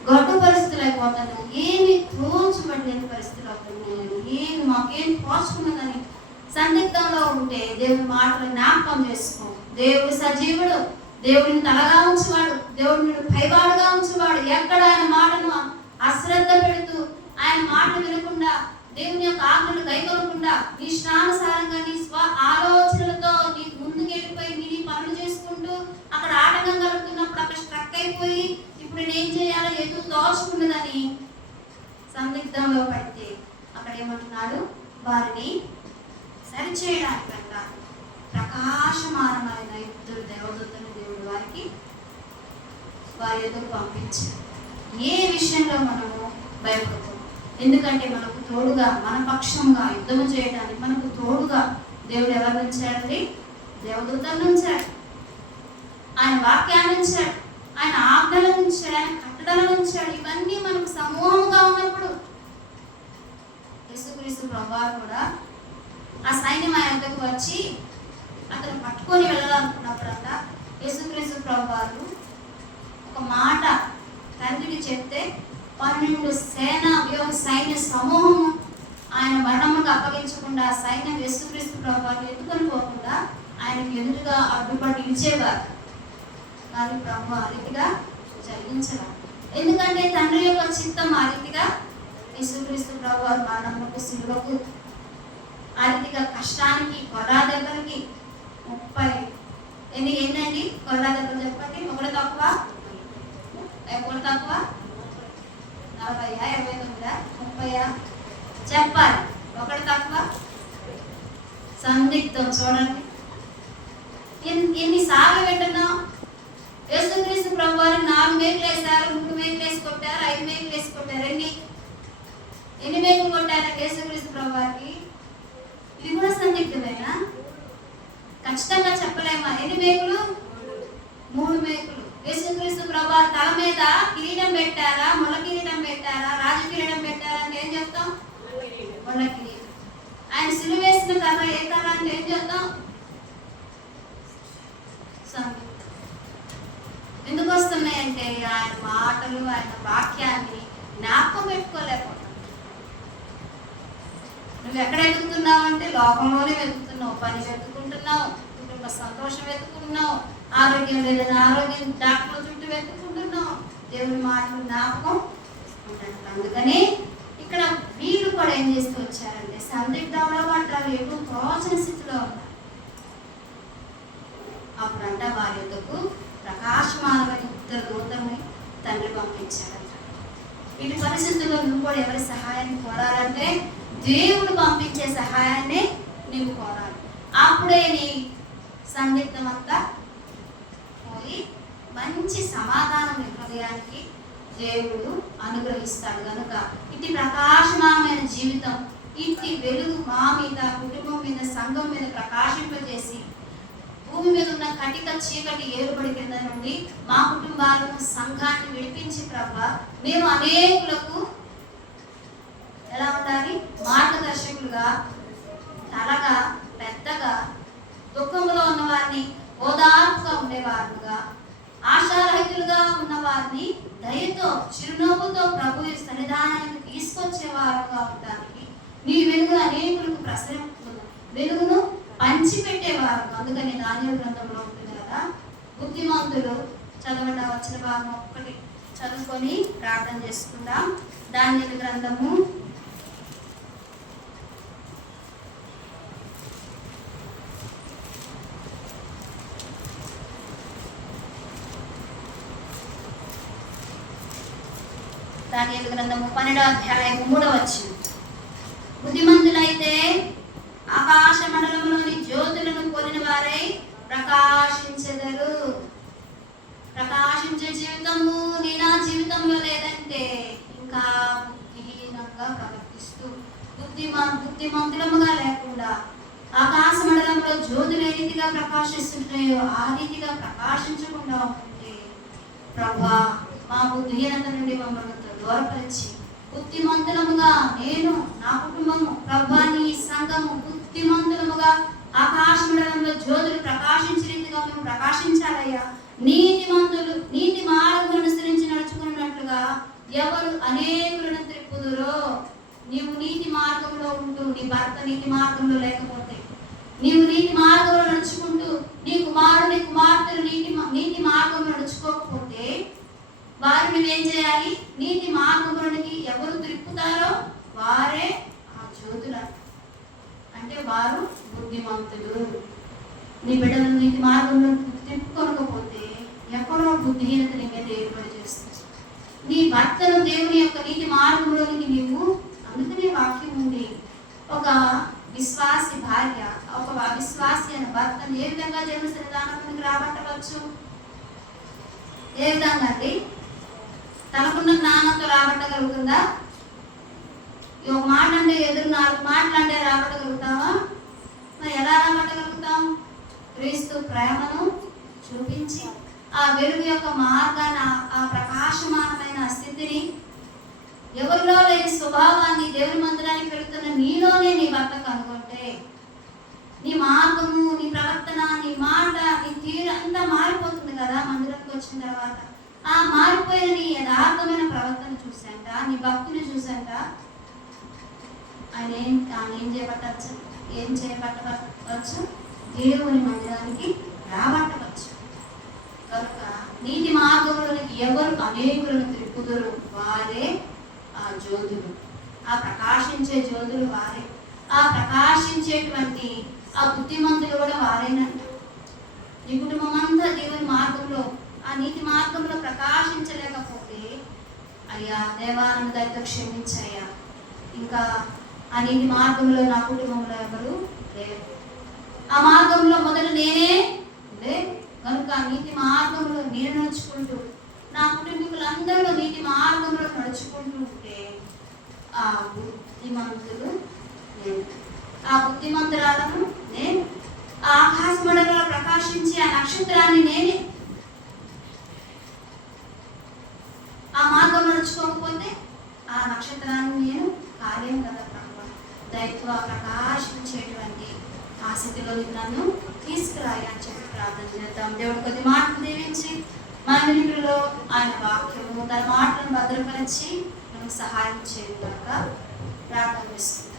గడ్డు పరిస్థితులు అయిపోతాను, ఏమి తోచబడలేని పరిస్థితులు అవుతున్నాను, ఏమి మాకేం తోచుకున్నదని సందిగ్ధంలో ఉంటే దేవుని మాటలు జ్ఞాపకం చేసుకో. దేవుడు సజీవుడు, దేవుడిని తలగా ఉంచేవాడు, దేవుడిని పైవాడుగా ఉంచేవాడు. ఎక్కడ ఆయన మాటను అశ్రద్ధ పెడుతూ, ఆయన మాటలు వినకుండా, దేవుని యొక్క ఆజ్ఞలు కైకొనకుండా, నీ ఇష్టానుసారంగా నీ స్వ ఆలోచనలతో నీ ముందుకు వెళ్ళిపోయి నీ పనులు చేసుకుంటూ అక్కడ ఆటంకం కలుగుతున్నప్పుడు అక్కడ స్ట్రక్ అయిపోయి ఇప్పుడు నేను ఏం చేయాలో ఎటు తోచుకున్నదని సందిగ్ధంలో పడితే అక్కడ ఏమంటున్నాడు, వారిని సరిచేయడానికంట ప్రకాశమానమైన ఇద్దరు దేవదూతలను దేవుడు వారి ఎదురు పంపించారు. ఏ విషయంలో మనము భయపడతాం? ఎందుకంటే మనకు తోడుగా, మన పక్షంగా యుద్ధము చేయడానికి మనకు తోడుగా దేవుడు ఎవరు ఉంచాడండి? దేవదూతలను ఉంచాడు, ఆయన వాక్యాన్ని ఉంచాడు, ఆయన ఆజ్ఞలను ఉంచాడు, ఆయన కట్టడలను ఉంచాడు. ఇవన్నీ మనకు సమూహంగా ఉన్నప్పుడు యేసుక్రీస్తు ప్రభువు కూడా ఆ సైన్యం ఆయన దగ్గరకు వచ్చి అతను పట్టుకొని వెళ్ళాలనుకున్నప్పుడంట యేసుక్రీస్తు ప్రభువు ఒక మాట తండ్రికి చెప్తే 12 సైన్య సమూహం ఆయన మరణముకు అప్పగించకుండా సైన్యం యేసుక్రీస్తు ప్రభువుని ఎత్తుకొని పోకుండా ఆయనకు ఎదురుగా అడ్డుపడి నిలిచేవారు. కానీ ప్రభు ఆ రీతిగా జరిగించరా? ఎందుకంటే తండ్రి యొక్క చిత్తం ఆ రీతిగా యేసుక్రీస్తు ప్రభువు మరణముకు, సిలువకు, ఆ రీతిగా కష్టానికి, కొర్రా దెబ్బలకి 30 ఎన్నండి కొర్రా దెబ్బలు చెప్పండి. ఒకటి తక్కువ 40, 29, 30 చెప్పాలి. ఒకటి తక్కువ సందిగ్ధం. చూడండి ఎన్నిసార్లు వింటున్నాం. యేసుక్రీస్తు ప్రభువారు 4 మేకులు వేశారు, 3 మేకులు వేసి కొట్టారు, 5 మేకులు వేసి కొట్టారు. ఎన్ని మేకులు కొట్టారంటే యేసుక్రీస్తు ప్రభువారికి? ఇది కూడా సందిగ్ధమేనా? ఖచ్చితంగా చెప్పలేమా? ఎన్ని మేకులు? 3 మేకులు. యేసుక్రీస్తు ప్రభువారు తల మీద కిరీటం పెట్టారా, ముళ్ళ కిరీటం పెట్టారా, రాజ కిరీటం పెట్టారా అంటే ఏం చెప్తాం? ముళ్ళ కిరీటం. ఆయన సిలువ వేసిన కర్ర ఏ కర్ర అంటే ఏం చెప్తాం? ఎందుకు వస్తున్నాయంటే ఆయన మాటలు, ఆయన వాక్యాన్ని జ్ఞాపకం పెట్టుకోలేకపోతున్నావు. నువ్వు ఎక్కడ వెతుకుతున్నావు అంటే లోకంలోనే వెతుకుతున్నావు. పని వెతుకుంటున్నావు, కుటుంబ సంతోషం వెతుకుంటున్నావు, ఆరోగ్యం లేదని ఆరోగ్యం డాక్టర్ చుట్టూ వెతుకుంటున్నావు. దేవుని మాటలు జ్ఞాపకం ఉంటుంది. అందుకని ఇక్కడ వీళ్ళు కూడా ఏం చేస్తూ వచ్చారంటే సందిగ్ధంలో పడ్డారు, ఎటు తోచని స్థితిలో ఉన్నారు. అప్పుడంట వారి యొద్దకు ప్రకాశమానమైన ఇద్దరు దూతల్ని తండ్రి పంపించాడంట. ఇటు పరిస్థితుల్లో నువ్వు కూడా ఎవరి సహాయాన్ని కోరాలంటే దేవుడు పంపించే సహాయాన్ని నువ్వు కోరాలి. అప్పుడే నీ సందిగ్ధం అంతా పోయి మంచి సమాధానం నీ హృదయానికి దేవుడు అనుగ్రహిస్తాడు. కనుక ఇటు ప్రకాశమానమైన జీవితం, ఇట్టి వెలుగు మా మీద, కుటుంబం మీద, సంఘం మీద ప్రకాశింపజేసి భూమి మీద ఉన్న కటిక చీకటి ఏరుబడి కింద నుండి మా కుటుంబాలను, సంఘాన్ని విడిపించి ప్రభా మేము అనేకులకు ఎలా ఉండాలి? మార్గదర్శకులుగా, తలగా, పెద్దగా, దుఃఖంలో ఉన్నవారిని ఓదార్పుగా ఉండేవారుగా, ఆశారహితులుగా ఉన్నవారిని దయతో, చిరునవ్వుతో ప్రభు సన్నిధానానికి తీసుకొచ్చేవారుగా ఉండడానికి నీ వెలుగు అనేకులకు వెలుగును పంచిపెట్టేవారు. అందుకని దానియేలు గ్రంథంలో ఉంటుంది కదా, బుద్ధిమంతులు చదవడం వచ్చిన భాగం ఒక్కటి చదువుకొని ప్రార్థన చేసుకుందాం. దానియేలు గ్రంథము 12వ అధ్యాయం 3వ వచనం. బుద్ధిమంతులైతే ఆకాశ మండలంలోని జ్యోతులను కోరిన వారై ప్రకాశించెదరు. ప్రకాశించే జీవితము నీ నా జీవితంలో లేదంటే ఇంకా బుద్ధిహీనంగా ప్రవర్తిస్తూ బుద్ధిమంతులముగా లేకుండా ఆకాశ మండలంలో జ్యోతులు ఏ రీతిగా ప్రకాశిస్తుంటాయో ఆ రీతిగా ప్రకాశించకుండా ఉంటే ప్రభా మా బుద్ధిహీనత నుండి మమ్మల్ని దూరపరిచి బుద్ధిమంతులముగా నేను, నా కుటుంబము, ప్రభా నీ సంఘము బుద్ధిమంతులముగా ఆకాశ మండలంలో జ్యోతులు ప్రకాశించే రీతిగా మేము ప్రకాశించాలయ్యా. నీతి మార్గం అనుసరించి నడుచుకున్నట్లుగా ఎవరు అనేకులను త్రిప్పుదురో. నీవు నీతి మార్గంలో ఉంటూ నీ భర్త నీతి మార్గంలో లేకపోతే, నీవు నీతి మార్గంలో నడుచుకుంటూ నీ కుమారుడు నీ కుమార్తెలు నీతి మార్గంలో నడుచుకోకపోతే వారు నువ్వేం చేయాలి? నీతి మార్గంలోనికి ఎవరు త్రిప్పుతారో వారే ఆ జ్యోతులు. అంటే వారు బుద్ధిమంతులు. నీ బిడ్డలను నీతి మార్గంలో తిప్పుకొనకపోతే ఎక్కడో బుద్ధిహీనత నీ మీద ఏర్పడి చేస్తుంది. నీ భర్తను దేవుని యొక్క నీతి మార్గంలోనికి నీవు, అందుకనే వాక్యం ఉంది, ఒక విశ్వాసి భార్య ఒక అవిశ్వాసి అయిన భర్తను ఏ విధంగా దేవుని సన్నిధానానికి రాబట్టవచ్చు? ఏ విధంగా అండి? తనకున్న జ్ఞానంతో రాబట్టగలుగుతుందా? ఒక మాట అంటే ఎదురు 4 మాటలు అంటే రాబట్టగలుగుతావా? మరి ఎలా రాబట్టగలుగుతాం? క్రీస్తు ప్రేమను చూపించి ఆ వెలుగు యొక్క మార్గాన్ని, ఆ ప్రకాశమానమైన స్థితిని, ఎవరిలో లేని స్వభావాన్ని దేవుని మందిరానికి వెళుతున్న నీలోనే నీ భర్త కనుగొంటే నీ మార్గము, నీ ప్రవర్తన, నీ మాట, నీ తీరు అంతా మారిపోతుంది కదా. మందిరానికి వచ్చిన తర్వాత ఆ మారిపోయిన నీ యథార్థమైన ప్రవర్తన చూసంట, నీ భక్తిని చూసంట ఆయన ఏం చేపట్టవచ్చు? దేవుని మందిరానికి రాబట్టవచ్చు. కనుక నీతి మార్గంలోనికి ఎవరు అనేకులను త్రిప్పుదురు వారే ఆ జ్యోతులు, ఆ ప్రకాశించే జ్యోతులు వారే. ఆ ప్రకాశించేటువంటి ఆ బుద్ధిమంతులు కూడా వారేనంట. నీ కుటుంబం అంతా దేవుని మార్గంలో, ఆ నీతి మార్గంలో ప్రకాశించలేకపోతే, అయ్యా దేవా నన్ను దయతో క్షమించయ్యా, ఇంకా ఆ నీతి మార్గంలో నా కుటుంబంలో ఎవరు లేరు, ఆ మార్గంలో మొదట నేనే లేదు. కనుక నీతి మార్గంలో నేను నడుచుకుంటూ నా కుటుంబీకులందరూ నీతి మార్గంలో నడుచుకుంటూ ఉంటే ఆ బుద్ధిమంతులు నేను, ఆ బుద్ధిమంతురాలను నేను, ఆ ఆకాశ మండలంలో ప్రకాశించి ఆ నక్షత్రాన్ని నేనే. ఆ మార్గం నడుచుకోకపోతే ఆ నక్షత్రాన్ని నేను కాలేం కదా ప్రభు. దైవ ప్రకాశించేటువంటి ఆ స్థితిలో నన్ను తీసుకురాయి అని చెప్పి ప్రార్థన చేద్దాం. దేవుడు కొద్ది మాటలు దీవించి మన నిలుపులో ఆయన వాక్యము తన మాటలను భద్రపరిచి మనకు సహాయం చేయడం కనుక ప్రార్థన చేస్తున్నాం.